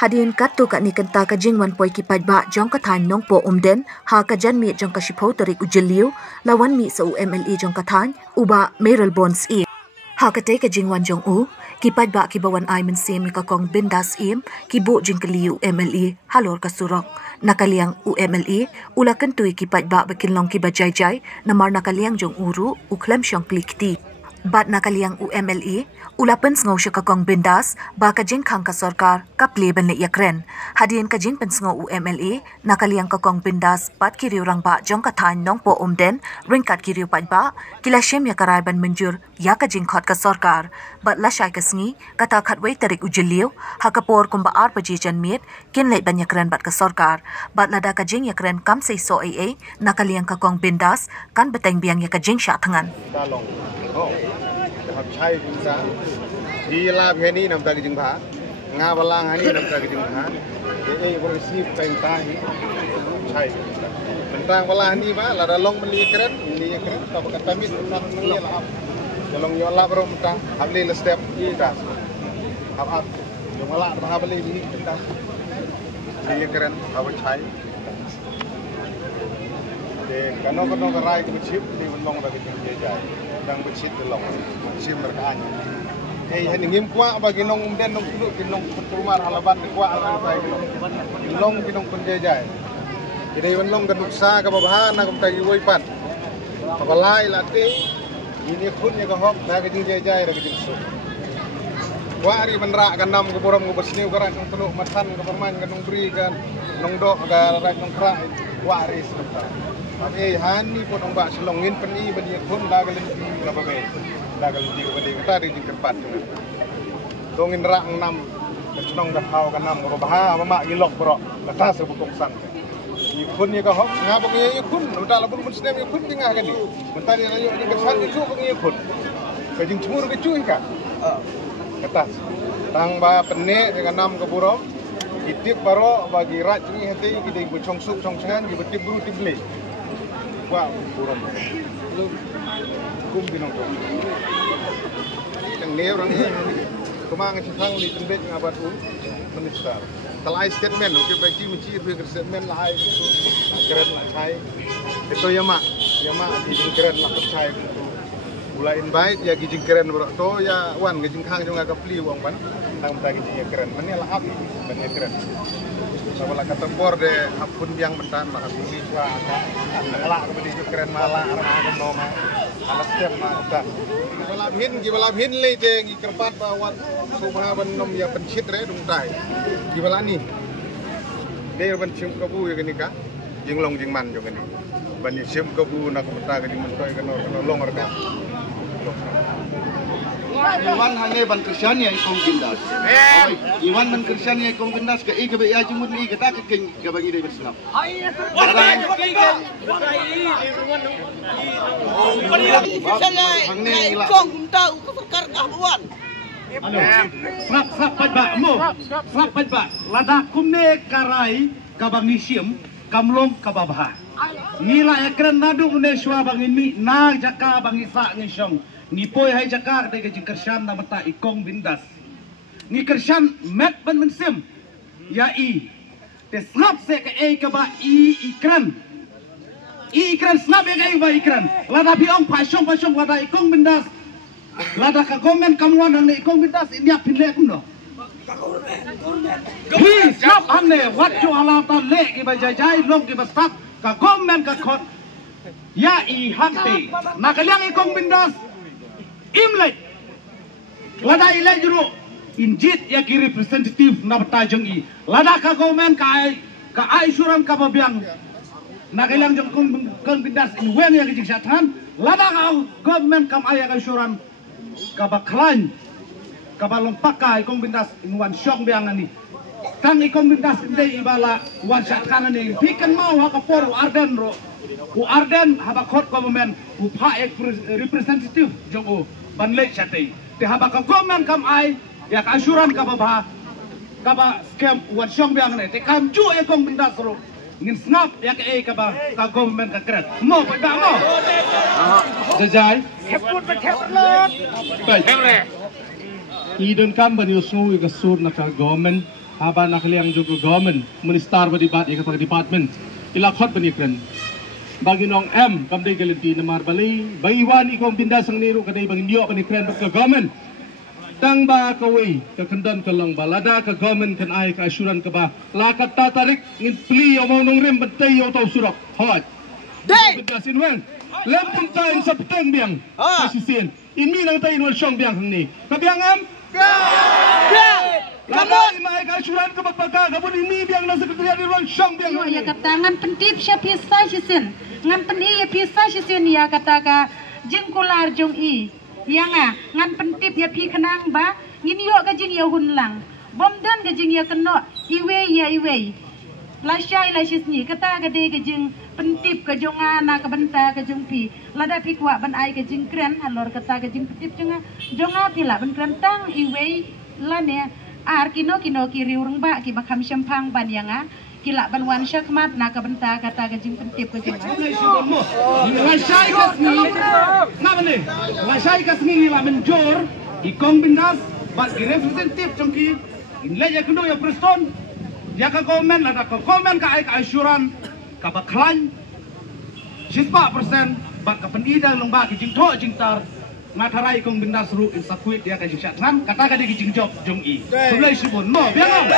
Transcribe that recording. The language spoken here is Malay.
Hadin katu kat ni kenta ka jingwan poi ki pajba jong ka than nong po umden ha ka jan mi jong ka shipho tarik ujeliu lawan mi sa UMLE jong ka than uba Meryl Bonds e ha ka te ka jingwan jong u ki pajba ki bawan ai men sim ka kong bindas im ki bo jing kali UMLE halor ka surok nakaliang UMLE ula kentui ki pajba bakin long ki bajai jai namar nakaliang jong uru uklem syong klikti Bat nakaliang UMLE, ulapan sengaw siya kakong bindas, ba kajing kang ka sorkar, kaple ban le yakren. Hadian kajing pensengaw UMLE, nakaliang kakong bindas, bat kiriw rang ba jong katan nong po umden, ringkat kiriw pat ba, kila siyem ya karay ban menjur, ya kajing kot ka sorkar. Bat lasyay kasngi, kata katway tarik ujiliw, hakapor kumba ar pa jijan miet, kinlay ban yakren bat ka sorkar. Bat lada kajing yakren kam say so AA, nakaliang kakong bindas, kan beteng biang ya kajing siya tangan.ใช้คุณสาดีลาเพนี้นำตากจึงผางาบลางฮันนี่นำตากจึงผาเอ้บริษัทเป็นตาหิใช่เป็นตางบลางนี่มาเราได้ลงมันลีเกรนต่อไปกันมิตรนั่นนี่ละครับจะลงยอดลาบรมตางฮับลีละสเต็ปยี่ดัสฮับยงละมาฮับลีนี่เป็นตางลีเกรนเอาไปใช้เด็กกันน้องกระไรตัวชิปนี่มันลงตากจึงใหญ่đang bersit dalam musim berkahnya. Ini ngim kuah bagi nong umden nong duduk di nong rumah halaban kuah alam saya nong di nong penjajah. Jadi nong keduksa kebabahan nak menjadi wipan. Kapalai latih ini pun yang kehok nak penjajah nak dijusuk. Kuah hari menerak kan nam keburam kebersniu kerat nong penuh matan keperman kan nong beri kan nong dok kerat nong kerak kuah hari sebentar. Tapi hani pun ombak selongin peni bani pun dagal di berapa be dagal di bani kita di tempat tongin rak enam kecenong dah kau kan enam bahaya mama ilok bro kata sebukong sang ikun ni kau ngapa kau ikun udah lapun muslim ikun tinggal kan ni bentar ni ayo ni kesan itu kau ikun kajing cemur kecuy kan kata tang ba peni dengan enam keburom kitip baro bagi rak ni hati kita ibu congsuk congsengan ibu tip buru tibli wah burung lu kum binong kok yang leo orang ini kemang cipang li tembet ngabat u minister telai statement oke bagi menci statement lai keren lah cai itu yama di keren lah cai mulai invite ya gijing keren bro to ya wan gijing kang juga kapli wong pan tang tagi gijing keren mana lah api mana keren Sabala katempor de apun biang bentan maka bumi jua ala kemudian juga keren malah arah noma ala setiap mata gibala hin le je ngi kerpat bawan suma ban nom ya pencit re dung tai gibala ni de ban sim kabu ya gini ka jing long jing man jo gini ban sim kabu nak mata gini mentoy keno long arka Iwan hanya ban Kristen yang ikong bindas. Iwan ban Kristen yang ikong bindas ke ke ya jumut ni kita ke ke bagi dia bersenap. Ikong tahu kekar kabuan. Sak pajba lada kumne karai kabang nisim kamlong kababha. Nila ekran nadu une shwa bangin mi na jaka bang isa ngisong. Ni poi hai jaka de ke jingkersan na mata ikong bindas ni kersan met ban mensim ya i te snap se ke e ke ba i ikran snap e ke ba ikran lada biong pasong lada ikong bindas lada ka gomen kamuan ang ikong bindas india pinle kuno hi snap hamne wat jo ala ta le ke ba jai long ke ba stap ka gomen ka khot ya i hakte nakaliang ikong bindas Imlek, lada ilai juru injit ya ki representatif na batajeng i. Lada ka government ka ai suram ka babiang nakailang jeng kong bindas in wen ya kijing syatan. Lada ka government kam ai ka suram ka baklan ka balong pakai kong bindas in wan syong biang ani. Tang ikong bindas inde ibala wan syatan ani. Pikan mau ha ka por arden ro. U arden habakot government u pa ek representative jong o banlek syatay. Te habak government kam ai ya ka asuran ka ba scam wan syong biang ne te kam ju e kong bindas ro ngin snap ya ka ba ka government ka kret mo pa mo jajai heput ba heput lot Idon kam ban yusngu ika sur naka government haba nakaliang juga government minister ba debat ika department ilakot ban ikren bagi nong M kam dei galanti namar bali baiwan ikong pindah sang niru kadai bagi nyo ban ikren ba government tang ba kawi ka kendan kalong balada ka government kan ai ka asuran ka ba lakat tatarik ngin pli omong nong rem betay yo tau surok hot Dei. Bedasin wen lempun tain sapteng biang kasisin ini nang tain wal syong biang ni kabiang am Kamu mai ka asuran ka bagbaga kabun ini biang na sekretariat di wal syong biang Yo ya kata ngan pentip siya pisa sisin ngan peni ya pisa sisin ya kata ka jengkular jong i ya nga ngan pentip ya pi kenang ba ngin yo ka jing ya hunlang bom dan ka jing ya keno iwe lasyai lasyisni kata ka de ka jing pentip ka jonga na ka benta ka jong pi lada pi kwa ban ai ka jing kren alor kata ka jing pentip jonga pi la ban kren tang iwe la ne ar kino ki riurang ba ki bakam syampang ban yanga kila ban wan syakmat na ka benta kata ka jing pentip ka jing lasyai kasni ngapa ni lasyai kasni la menjor ikong bindas bat ki representative jongki inlay ya kendo ya preston ya ka komen la ka komen ka ai ka asuran ka baklan 10% bat ka pendidang long ba ki jing tho jing tar ngatarai kong bindas ru in sakuit dia ka jing syatran kata ka di jing job jong i sulai subon mo biang